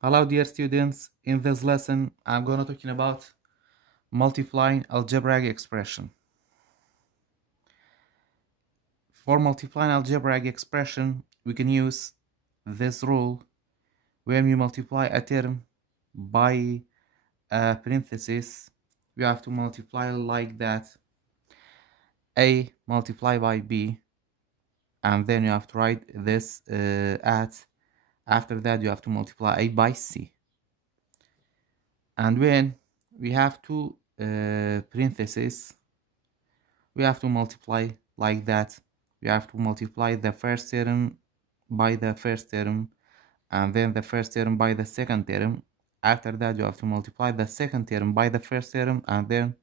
Hello dear students, in this lesson I'm going to talking about multiplying algebraic expression. For multiplying algebraic expression, we can use this rule. When we multiply a term by a parenthesis, we have to multiply like that: a multiplied by b, and then you have to write this after that you have to multiply a by c. And when we have two parentheses, we have to multiply like that. We have to multiply the first term by the first term, and then the first term by the second term. After that you have to multiply the second term by the first term, and then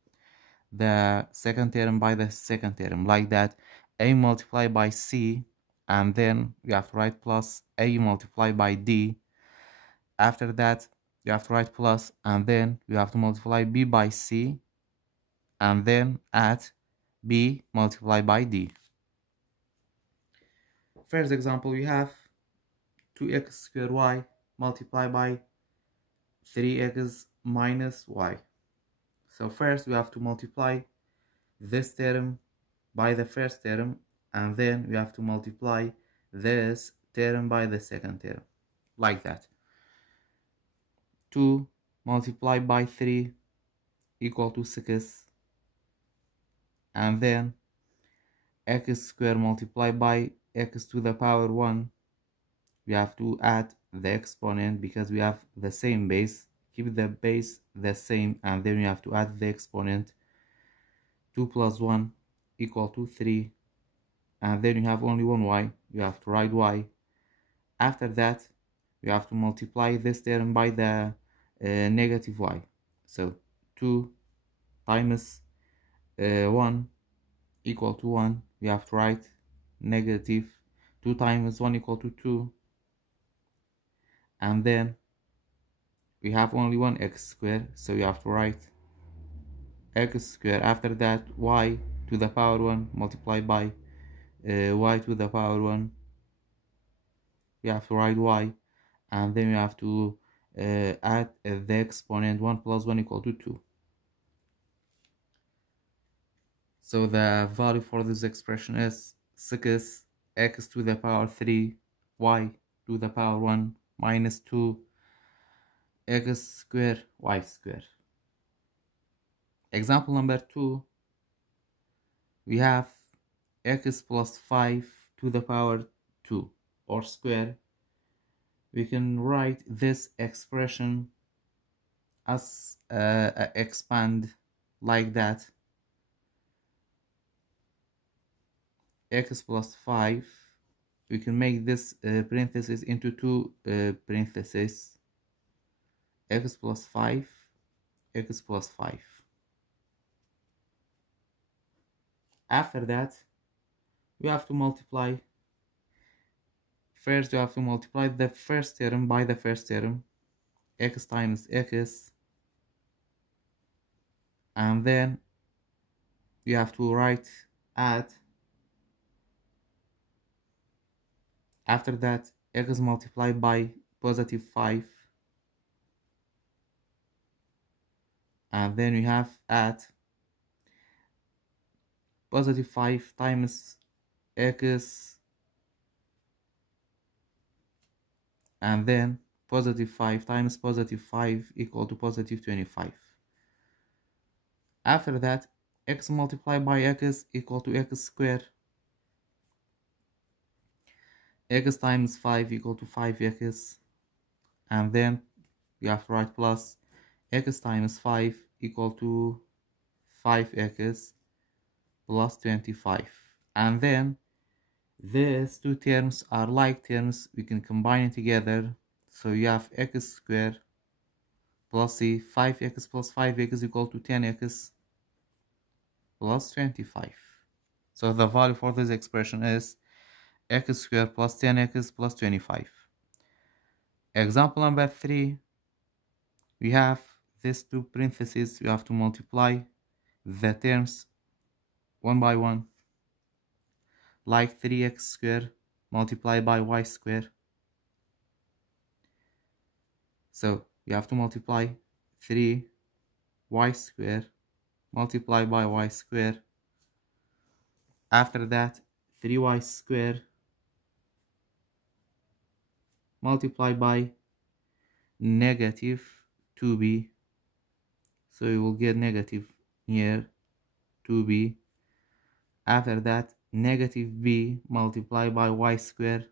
the second term by the second term, like that. A multiplied by c, and then you have to write plus a multiplied by d. After that you have to write plus, and then you have to multiply b by c, and then add b multiplied by d. First example, we have 2x squared y multiplied by 3x minus y. So first we have to multiply this term by the first term, and then we have to multiply this term by the second term, like that. 2 multiplied by 3 equal to 6, and then x squared multiplied by x to the power 1. We have to add the exponent because we have the same base. Keep the base the same, and then we have to add the exponent. 2 plus 1 equal to 3, and then you have only one y. You have to write y. After that you have to multiply this term by the negative y. So 2 times 1 equal to 1. We have to write negative 2 times 1 equal to 2, and then we have only one x squared, so you have to write x squared. After that, y to the power 1 multiplied by y to the power 1. We have to write y, and then we have to add the exponent. 1 plus 1 equal to 2. So the value for this expression is 6 x to the power 3 y to the power 1 minus 2 x squared y squared. Example number 2, we have x plus 5 to the power 2 or square. We can write this expression as expand like that. X plus 5, we can make this parenthesis into two parentheses. X plus 5, x plus 5. After that we have to multiply. First you have to multiply the first term by the first term, x times x, and then you have to write add. After that, x multiplied by positive 5, and then we have add positive 5 times x, and then positive 5 times positive 5 equal to positive 25. After that, x multiplied by x equal to x squared. X times 5 equal to 5x, and then we have to write plus x times 5 equal to 5x plus 25. And then these two terms are like terms, we can combine it together. So you have x squared plus 5x plus 5x equal to 10x plus 25. So the value for this expression is x squared plus 10x plus 25. Example number 3, we have these two parentheses. We have to multiply the terms one by one, like 3x squared multiplied by y squared. So you have to multiply 3y square multiply by y square. After that, 3y square multiply by negative 2b. So you will get negative here 2b. After that, negative b multiply by y square.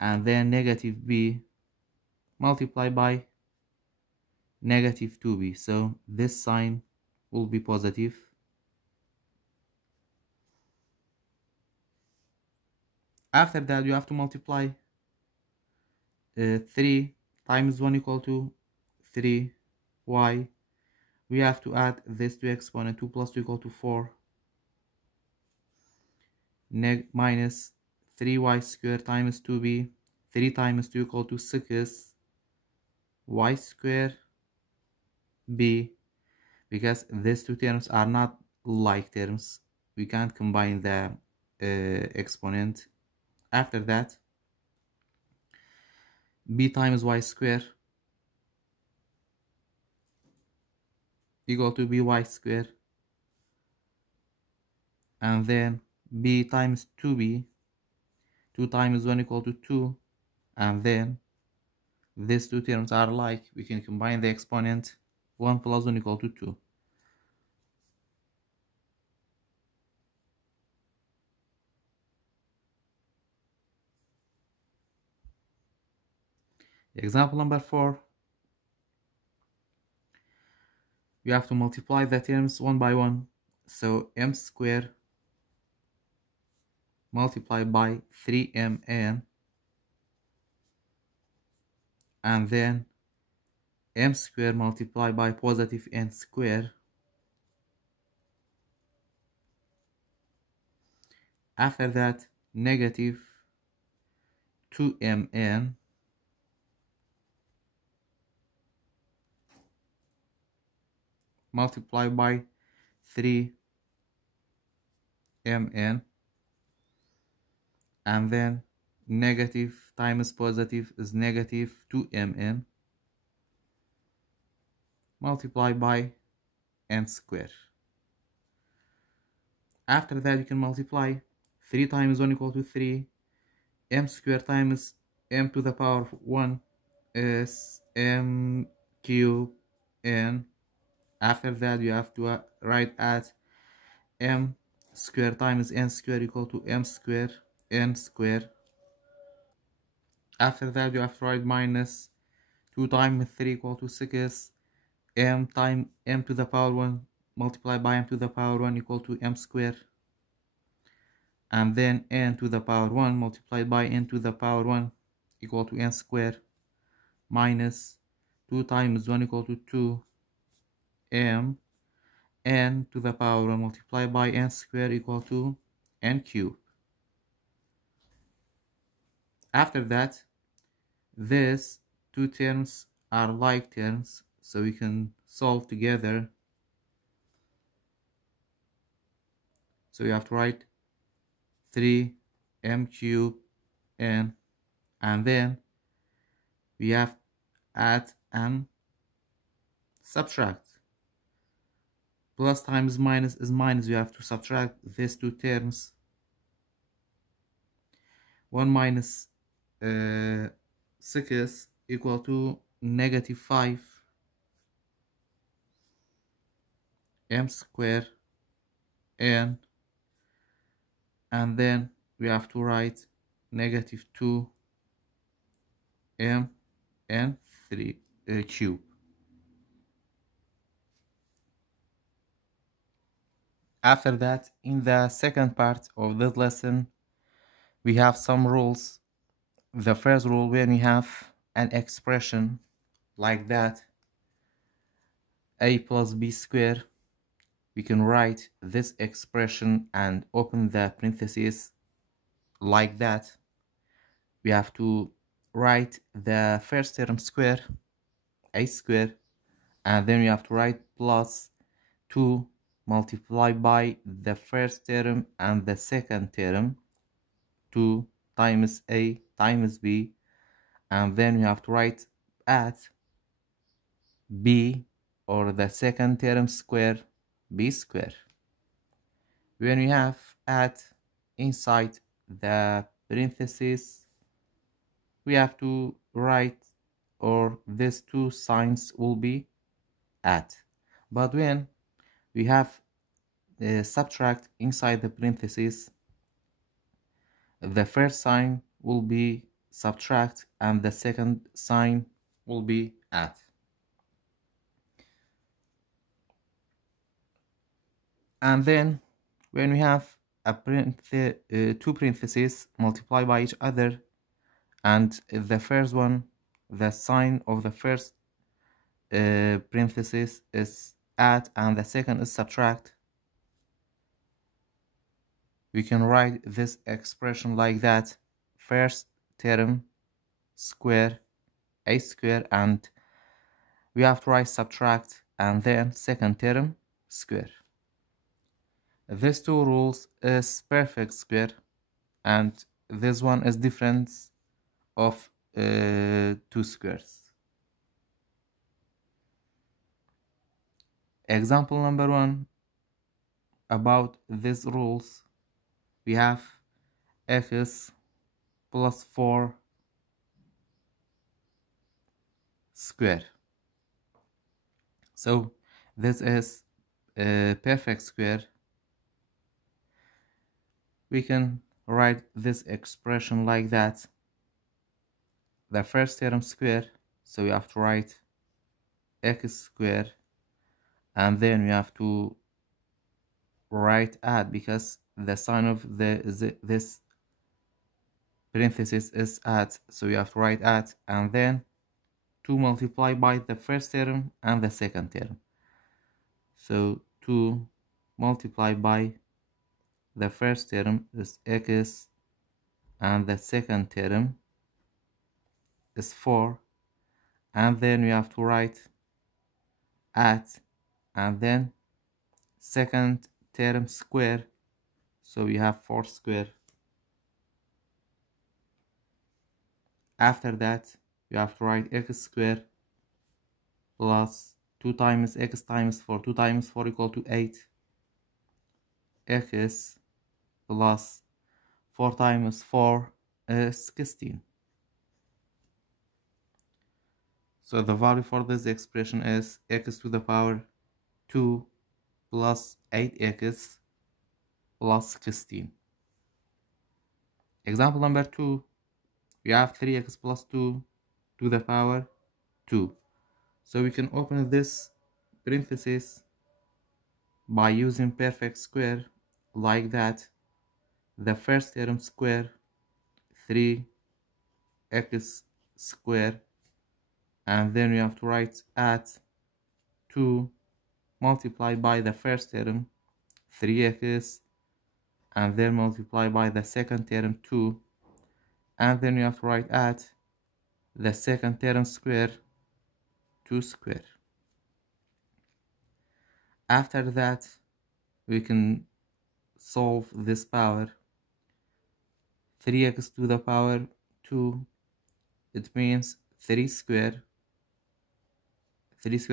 And then negative b multiply by negative 2b. So this sign will be positive. After that, you have to multiply 3 times 1 equal to 3y. We have to add this to exponent 2 plus 2 equal to 4. Minus 3y square times 2b. 3 times 2 equal to 6 y square b. Because these two terms are not like terms, we can't combine the exponent. After that, b times y square equal to by square. And then b times 2b, 2 times 1 equal to 2. And then these two terms are like, we can combine the exponent. 1 plus 1 equal to 2. Example number 4. We have to multiply the terms one by one. So m square multiplied by 3mn, and then m square multiplied by positive n square. After that, negative 2mn multiplied by 3mn, and then negative times positive is negative 2mn multiplied by n square. After that, you can multiply 3 times 1 equal to 3. M square times m to the power 1 is m cube n. After that, you have to write at m square times n square equal to m square n square. After that, you have to write minus 2 times 3 equal to 6. M times m to the power 1 multiplied by m to the power 1 equal to m square. And then n to the power 1 multiplied by n to the power 1 equal to n square, minus 2 times 1 equal to 2 m n to the power 1 multiplied by n square equal to n cube. After that, these two terms are like terms, so we can solve together. So you have to write 3m cube n, and then we have add and subtract. Plus times minus is minus, you have to subtract these two terms. 1 minus 6 equal to negative 5 m square n, and then we have to write negative 2 m n 3 cube. After that, in the second part of this lesson, we have some rules. The first rule, when we have an expression like that, a plus b square, we can write this expression and open the parentheses like that. We have to write the first term square, a square, and then we have to write plus 2 multiplied by the first term and the second term, 2, times a times b, and then we have to write at b, or the second term square, b square. When we have at inside the parentheses, we have to write, or these two signs will be at. But when we have subtract inside the parentheses, the first sign will be subtract and the second sign will be at. And then when we have two parentheses multiplied by each other, and the first one, the sign of the first parenthesis is add and the second is subtract, we can write this expression like that: first term square, a square, and we have to write subtract and then second term square. These two rules is perfect square, and this one is difference of two squares. Example number 1, about these rules, we have x plus 4 square. So this is a perfect square. We can write this expression like that: the first term square, so we have to write x square, and then we have to write add because the sign of this parenthesis is add, so we have to write add, and then 2 multiplied by the first term and the second term. So 2 multiplied by the first term is x, and the second term is 4, and then we have to write add and then second term square, so we have 4 square. After that you have to write x square plus 2 times x times 4, 2 times 4 equal to 8, x plus 4 times 4 is 16. So the value for this expression is x to the power 2 plus 8x plus 16. Example number 2, we have 3x plus 2 to the power 2. So we can open this parenthesis by using perfect square like that: the first term square, 3x square, and then we have to write at 2 multiplied by the first term, 3x, and then multiply by the second term, 2, and then we have to write at the second term square, 2 square. After that we can solve this power. 3x to the power 2, it means 3 square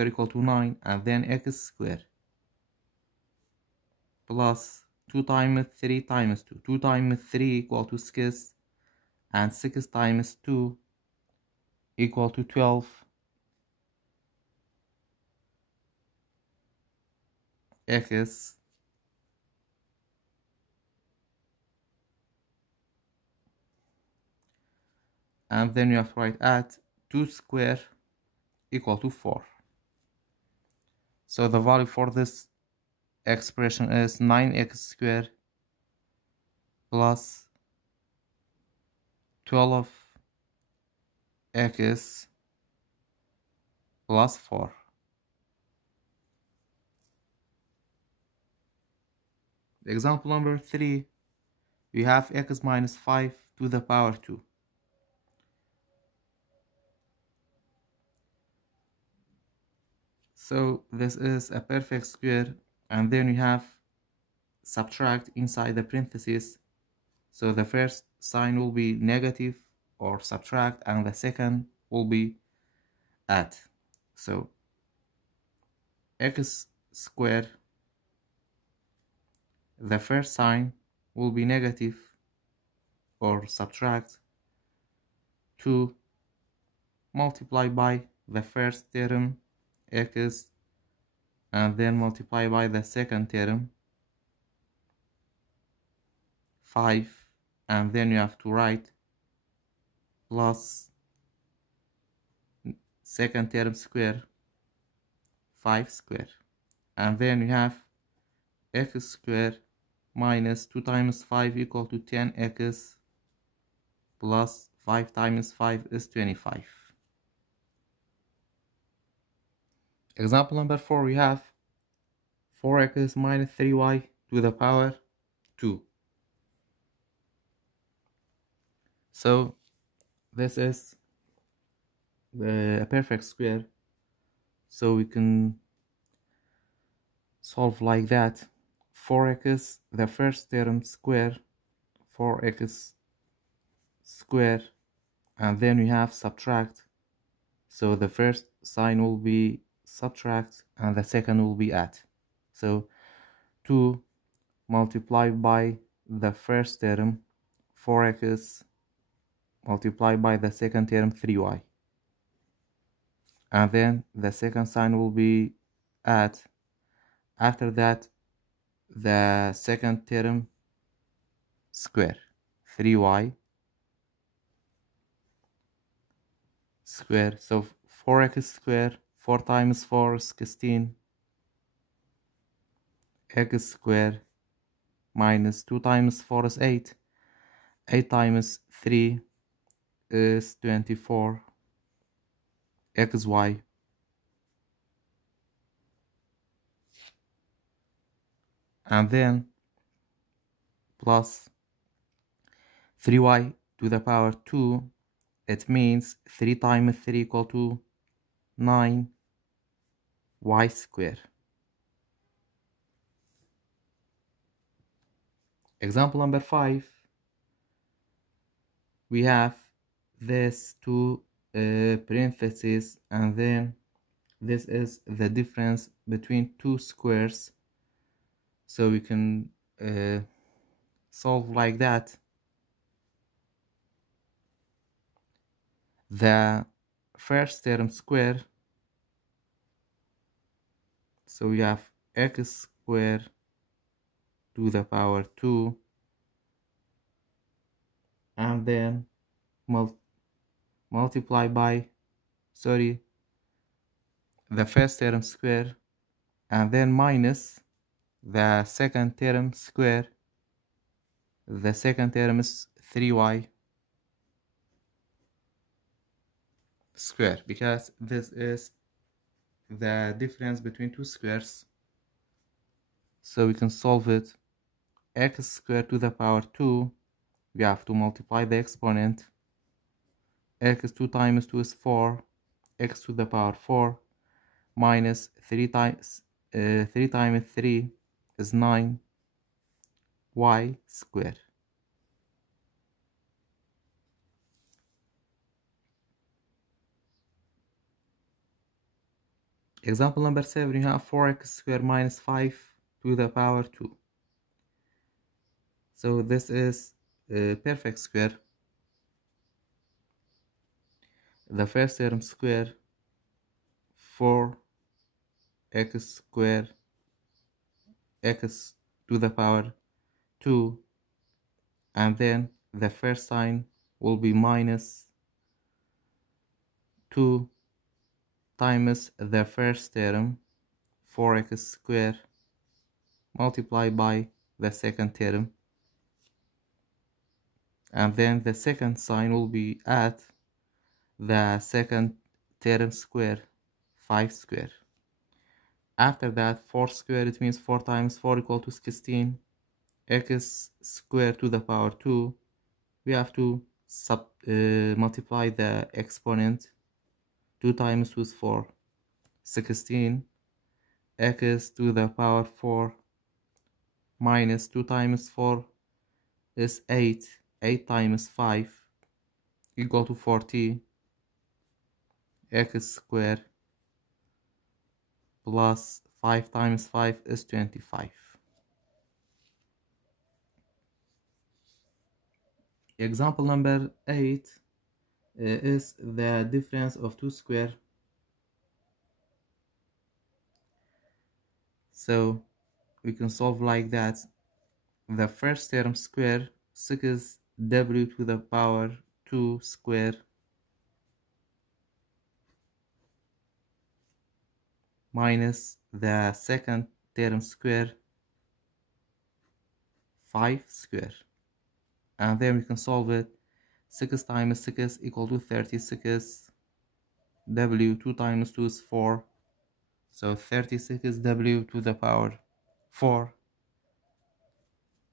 equal to 9, and then x square plus 2 times 3 times 2, 2 times 3 equal to 6, and 6 times 2 equal to 12, x and then you have to write at 2 square equal to 4. So the value for this expression is 9x square plus 12x plus 4. Example number 3, we have x minus 5 to the power 2. So this is a perfect square, and then we have subtract inside the parentheses So the first sign will be negative or subtract, and the second will be add. So x squared, the first sign will be negative or subtract 2 multiplied by the first term x, and then multiply by the second term 5, and then you have to write plus second term square 5 square, and then you have x squared minus 2 times 5 equal to 10x plus 5 times 5 is 25. Example number 4, we have 4x minus 3y to the power 2. So this is a perfect square, so we can solve like that. 4x, the first term square, 4x square, and then we have subtract. So the first sign will be subtract and the second will be add. So 2 multiplied by the first term 4x multiplied by the second term 3y, and then the second sign will be add. After that, the second term square 3y square. So 4x square, 4 times 4 is 16, x square minus 2 times 4 is 8, 8 times 3 is 24, xy, and then plus 3y to the power 2. It means 3 times 3 equal to 9 y square. Example number 5, we have this 2 parentheses, and then this is the difference between 2 squares, so we can solve like that. The first term square, so we have x squared to the power 2, and then multiply by the first term square, and then minus the second term square. The second term is 3y square, because this is the difference between 2 squares, so we can solve it. X squared to the power 2, we have to multiply the exponent. X 2 times 2 is 4, x to the power 4 minus 3 times 3 is 9 y squared. Example number 7, you have 4x squared minus 5 to the power 2. So this is a perfect square. The first term square 4x squared x to the power 2, and then the first sign will be minus 2 times the first term 4x squared multiplied by the second term, and then the second sign will be add the second term square 5 square. After that, 4 squared, it means 4 times 4 equal to 16, x squared to the power 2. We have to multiply the exponent. 2 times 2 is 4, 16, x to the power 4 minus 2 times 4 is 8. 8 times 5 equal to 40 x squared plus 5 times 5 is 25. Example number 8 is the difference of 2 square. So we can solve like that. The first term square 6w to the power 2 square minus the second term square 5 square, and then we can solve it. 6 times 6 equal to 36. W 2 times 2 is 4, so 36w to the power 4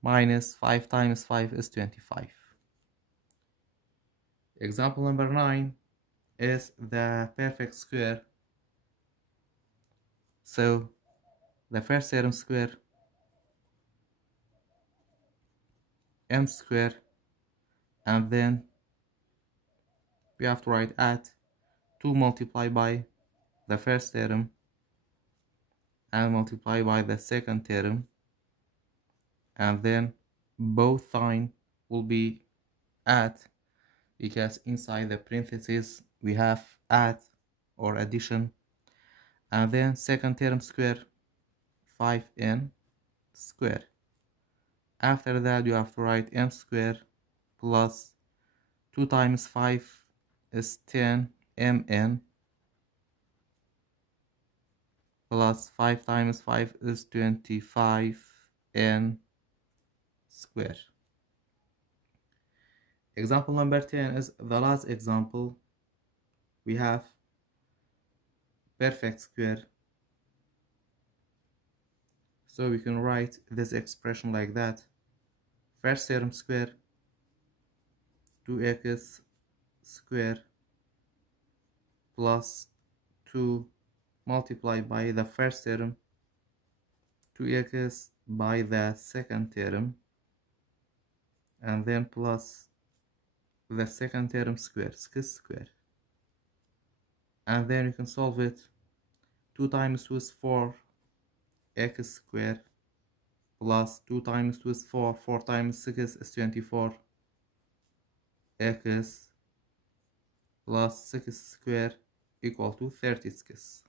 minus 5 times 5 is 25. Example number 9 is the perfect square. So the first term square m square, and then we have to write at 2 multiplied by the first term and multiply by the second term, and then both sign will be at, because inside the parentheses we have at or addition, and then second term square 5n square. After that you have to write m square plus 2 times 5 is 10 mn plus 5 times 5 is 25 n square. Example number 10 is the last example. We have perfect square. So we can write this expression like that. First term square 2x square plus 2 multiplied by the first term 2x by the second term, and then plus the second term square 6 square, and then you can solve it. 2 times 2 is 4 x square plus 2 times 2 is 4, 4 times 6 is 24 x plus 6 square equal to 36.